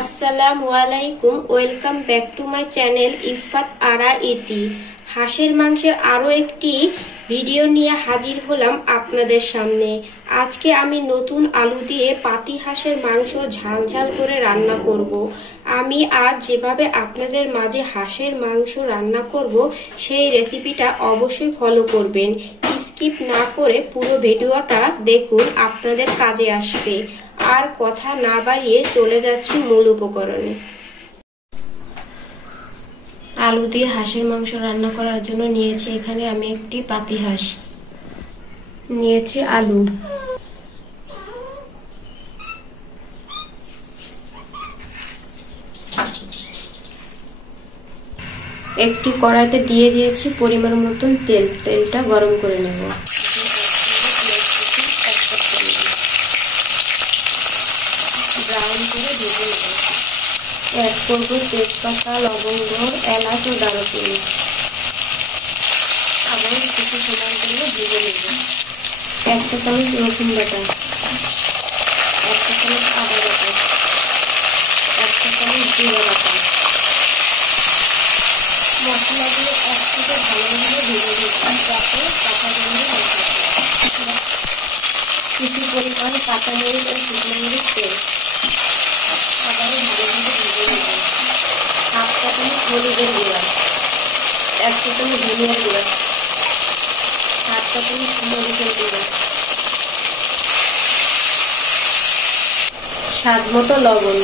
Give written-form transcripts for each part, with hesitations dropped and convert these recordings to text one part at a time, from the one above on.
আসসালামু আলাইকুম, welcome back to my channel Ifat Ara Iti. হাঁসের মাংসের আরো একটি ভিডিও নিয়ে হাজির হলাম আপনাদের সামনে। আজকে আমি নতুন আলু দিয়ে পাতি হাঁসের মাংস ঝাল ঝাল করে রান্না করব। আমি আজ যেভাবে আপনাদের মাঝে হাঁসের মাংস রান্না করব সেই রেসিপিটা অবশ্যই ফলো করবেন। স্কিপ না করে পুরো ভিডিওটা দেখুন, আপনাদের কাজে আসবে। আর কথা না বাড়িয়ে চলে যাচ্ছি মূল উপকরণে। আলু দিয়ে হাঁসের মাংস রান্না করার জন্য নিয়েছি এখানে আমি একটি পাতি হাঁস, নিয়েছি আলু, একটি কড়াইতে দিয়ে দিয়েছি পরিমাণ মতন তেল। তেলটা গরম করে নেব। ব্রাউন করে ভেজে নেব। অ্যাড করবো তেজপাতা, লবঙ্গ, এলাচ ও দারুচিনি। আবার কিছু সময় জন্য ভেজে নেব। 1 চা চামচ রসুন বাটা, 1 চা চামচ আদা বাটা, 1 চা চামচ জিরা বাটা। মশলাগুলো একসাথে ভালোভাবে ভেজে দিচ্ছি যাতে কাঁচা গন্ধ না থাকে। কিছু পরিমাণ কাঁচামরিচ ও শুকনো মরিচ তেল আবারও ভালোভাবে ভেজে নেব। 1/2 চা চামচ হলুদের গুঁড়া, 1 চা চামচ ধনিয়ার গুঁড়া, 1/2 চা চামচ মরিচের গুঁড়া, স্বাদ মতো লবণ।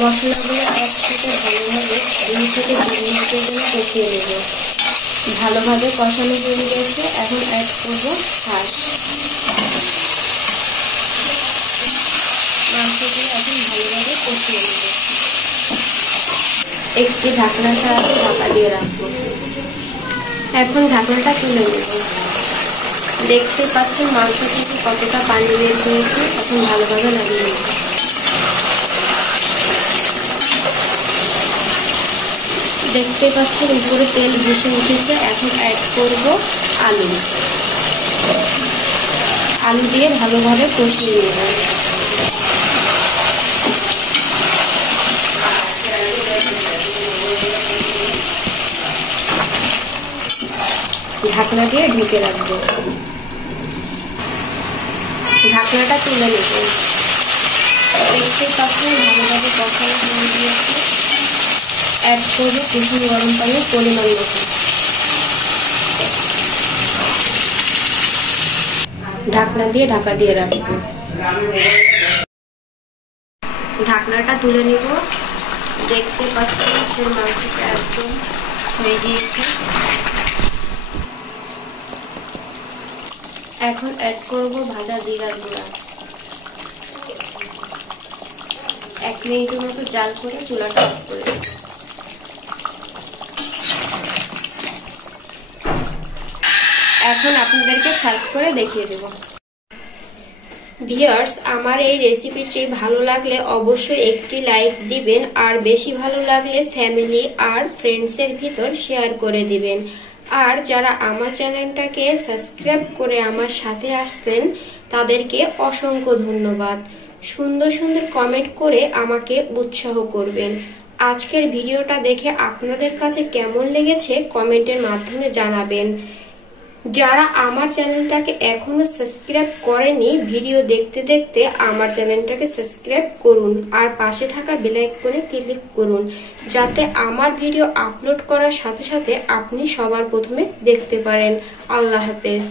মশলাগুলো একসাথে ভালোভাবে 2 থেকে 3 মিনিটের জন্য কষিয়ে নেব। ভালোভাবে কষানো হয়ে গেছে, এখন অ্যাড করব হাঁস। মাংসগুলো এখন ভালোভাবে কষিয়ে নেব। একটি ঢাকনার সাহায্যে ঢাকা দিয়ে রাখবো। এখন ঢাকনাটা তুলে নেব। দেখতে পাচ্ছেন মাংস থেকে কতটা পানি বের হয়েছে। এখন ভালোভাবে লাগিয়ে নেব। দেখতে পাচ্ছেন উপরে তেল ভেসে উঠেছে। এখন অ্যাড করব আলু। আলু দিয়ে ভালোভাবে কষিয়ে নেব। ঢাকনা দিয়ে ঢেকে রাখবো। ঢাকনাটা তুলে নেব। দেখতে পাচ্ছেন ভালোভাবে কষানো হয়ে গিয়েছে। অ্যাড করব কুসুম গরম পানি পরিমাণ মতো। ঢাকনা দিয়ে ঢাকা দিয়ে রাখবো। ঢাকনাটা তুলে নিব। দেখতে পাচ্ছেন সে মাংসটা একদম হয়ে গিয়েছে। এখন অ্যাড করব ভাজা জিরার গুঁড়া। 1 মিনিটের মতো জাল করে চুলাটা অফ করে দেব। এখন আপনাদেরকে সার্ভ করে দেখিয়ে দেব। ভিউয়ার্স, আমার এই রেসিপিটি ভালো লাগলে অবশ্যই একটি লাইক দিবেন, আর বেশি ভালো লাগলে ফ্যামিলি আর ফ্রেন্ডসের ভিতর শেয়ার করে দিবেন। আর যারা আমার চ্যানেলটাকে সাবস্ক্রাইব করে আমার সাথে আসছেন তাদেরকে অসংখ্য ধন্যবাদ। সুন্দর সুন্দর কমেন্ট করে আমাকে উৎসাহ করবেন। আজকের ভিডিওটা দেখে আপনাদের কাছে কেমন লেগেছে কমেন্টের মাধ্যমে জানাবেন। যারা আমার চ্যানেলটাকে এখনো সাবস্ক্রাইব করেনি, ভিডিও দেখতে দেখতে আমার চ্যানেলটাকে সাবস্ক্রাইব করুন আর পাশে থাকা বেল আইকনে ক্লিক করুন, যাতে আমার ভিডিও আপলোড করার সাথে সাথে আপনি সবার প্রথমে দেখতে পারেন। আল্লাহ হাফেজ।